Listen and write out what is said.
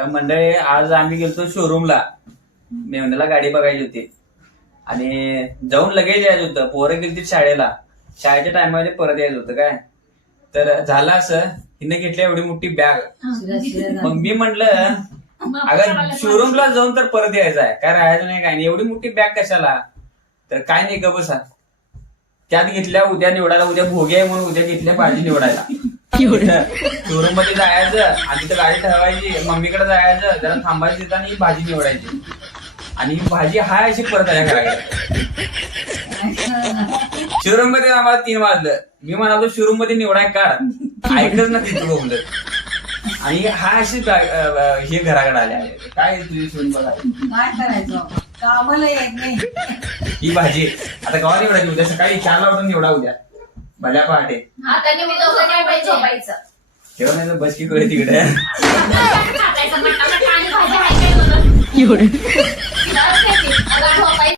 तर मंडळी आज आम्ही गेलतो शोरूमला मेवण्याला गाडी बघायची होती. आणि जाऊन लगेच यायचं होतं. पोरं गेलती शाळेला. शाळेच्या टायमामध्ये परत यायचं होतं काय? तर झालं असं. हिने घेतली एवढी मोठी बॅग मग मी म्हंटल अगं शोरूमला जाऊन तर परत यायचं आहे. काय राहायचं नाही काय नाही. एवढी मोठी बॅग कशाला? तर काय नाही ग बसा. त्यात घेतल्या उद्या निवडायला. उद्या भोगे आहे म्हणून उद्या घेतल्या भाजी निवडायला. शोरूममध्ये जायचं आणि तिथं गाडी ठरवायची मम्मीकडे जायचं जरा थांबायचं तिथं आणि ही भाजी निवडायची. आणि ही भाजी हाय अशी परत आल्या घराकडे. शोरूममध्ये आम्हाला तीन वाजलं. मी म्हणालो शोरूममध्ये निवडाय काढ. ऐकच ना तिथं बोललं आणि हा अशी हे घराकडे आले आले. काय तुझी शोरूम बघा. काय करायचं? कामाला येत नाही ही भाजी. आता गावात निवडायची? उद्या सकाळी चारला उठून निवडा उद्या. भल्या पहाटे. आता पाहिजे झोपायचं. ठेवा नाही तर तिकडे. आणि भाजी.